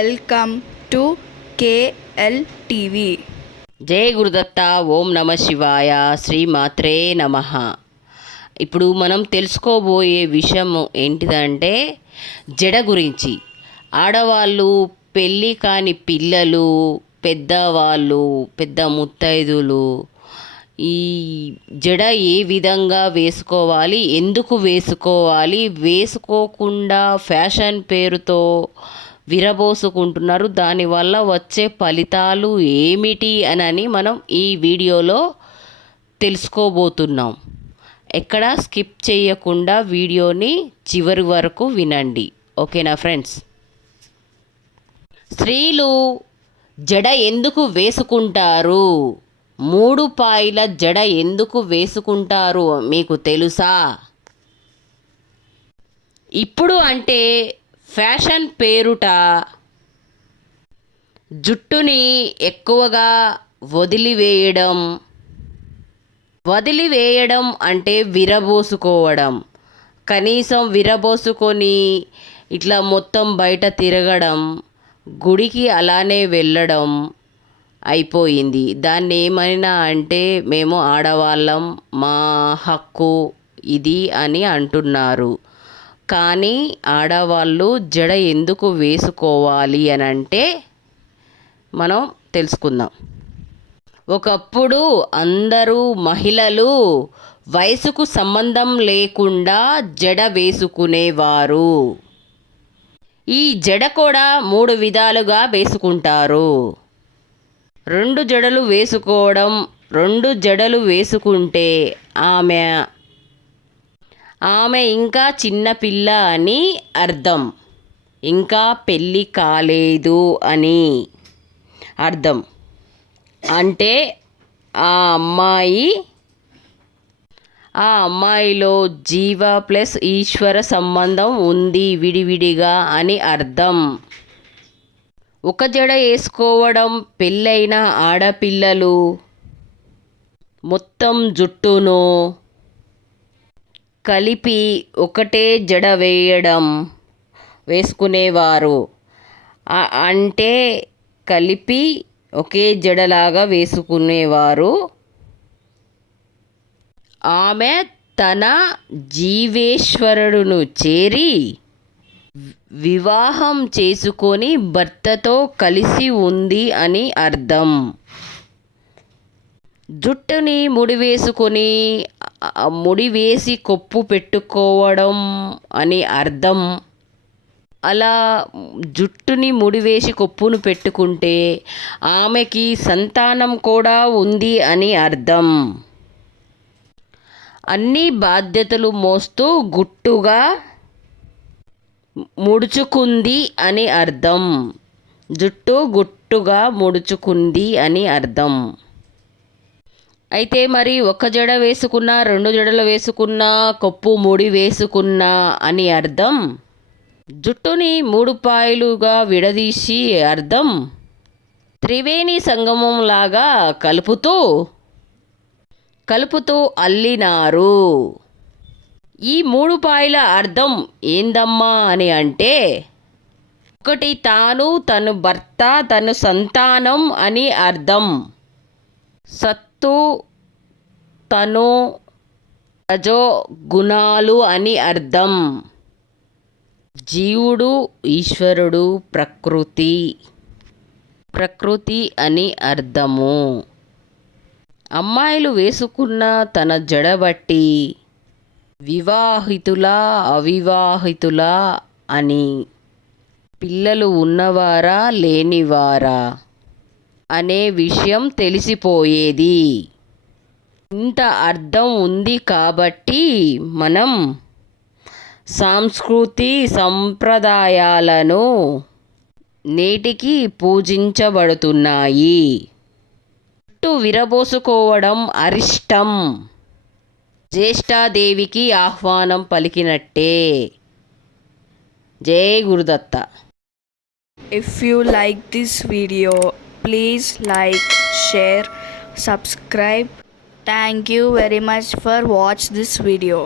Welcome to KL TV. జై గురుదత్త. ఓం నమ శివాయ. శ్రీ మాత్రే నమః. ఇప్పుడు మనం తెలుసుకోబోయే విషయం ఏంటిదంటే జడ గురించి. ఆడవాళ్ళు, పెళ్ళి కాని పిల్లలు, పెద్దవాళ్ళు, పెద్ద ముత్తైదులు ఈ జడ ఏ విధంగా వేసుకోవాలి, ఎందుకు వేసుకోవాలి, వేసుకోకుండా ఫ్యాషన్ పేరుతో విరబోసుకుంటున్నారు, దానివల్ల వచ్చే ఫలితాలు ఏమిటి అని మనం ఈ వీడియోలో తెలుసుకోబోతున్నాం. ఎక్కడ స్కిప్ చేయకుండా వీడియోని చివరి వరకు వినండి. ఓకేనా ఫ్రెండ్స్? స్త్రీలు జడ ఎందుకు వేసుకుంటారు? 3 పాయల జడ ఎందుకు వేసుకుంటారు మీకు తెలుసా? ఇప్పుడు అంటే ఫ్యాషన్ పేరుట జుట్టుని ఎక్కువగా వదిలివేయడం అంటే విరబోసుకోవడం. కనీసం విరబోసుకొని ఇట్లా మొత్తం బయట తిరగడం, గుడికి అలానే వెళ్ళడం అయిపోయింది. దాన్ని ఏమైనా అంటే మేము ఆడవాళ్ళం, మా హక్కు ఇది అని అంటున్నారు. కానీ ఆడవాళ్ళు జడ ఎందుకు వేసుకోవాలి అని అంటే మనం తెలుసుకుందాం. ఒకప్పుడు అందరూ మహిళలు వయసుకు సంబంధం లేకుండా జడ వేసుకునేవారు. ఈ జడ కూడా 3 విధాలుగా వేసుకుంటారు. 2 జడలు వేసుకోవడం. 2 జడలు వేసుకుంటే ఆమె ఇంకా చిన్నపిల్ల అని అర్థం. ఇంకా పెళ్ళి కాలేదు అని అర్థం. అంటే ఆ అమ్మాయిలో జీవ ప్లస్ ఈశ్వర సంబంధం ఉంది విడివిడిగా అని అర్థం. ఒక జడ వేసుకోవడం. పెళ్ళైన ఆడపిల్లలు మొత్తం జుట్టును కలిపి ఒకటే జడ వేసుకునేవారు. అంటే కలిపి ఒకే జడలాగా వేసుకునేవారు. ఆమె తన జీవేశ్వరుడును చేరి వివాహం చేసుకొని భర్తతో కలిసి ఉంది అని అర్థం. జుట్టుని ముడివేసి కొప్పు పెట్టుకోవడం అని అర్థం. అలా జుట్టుని ముడివేసి కొప్పును పెట్టుకుంటే ఆమెకి సంతానం కూడా ఉంది అని అర్థం. అన్ని బాధ్యతలు మోస్తూ గుట్టుగా ముడుచుకుంది అని అర్థం. జుట్టు గుట్టుగా ముడుచుకుంది అని అర్థం. అయితే మరి ఒక జడ వేసుకున్నా, 2 జడలు వేసుకున్నా, కొప్పు ముడి వేసుకున్నా అని అర్థం. జుట్టుని 3 పాయలుగా విడదీసి అర్థం. త్రివేణి సంగమం లాగా కలుపుతూ అల్లినారు. ఈ 3 పాయల అర్థం ఏందమ్మా అని అంటే, 1 తాను, తను భర్త, తను సంతానం అని అర్థం. సత్తు, తను, రజో గుణాలు అని అర్థం. జీవుడు, ఈశ్వరుడు, ప్రకృతి అని అర్థము. అమ్మాయిలు వేసుకున్న తన జడ బట్టి వివాహితులా, అవివాహితులా అని, పిల్లలు ఉన్నవారా, లేనివారా అనే విషయం తెలిసిపోయేది. ఇంత అర్థం ఉంది కాబట్టి మనం సంస్కృతి సంప్రదాయాలను నేటికి పూజించబడుతున్నాయి. జుట్టు విరబోసుకోవడం అరిష్టం. జ్యేష్ఠాదేవికి ఆహ్వానం పలికినట్టే. జై Gurudatta. If you like this video, please like, share, subscribe. Thank you very much for watch this video.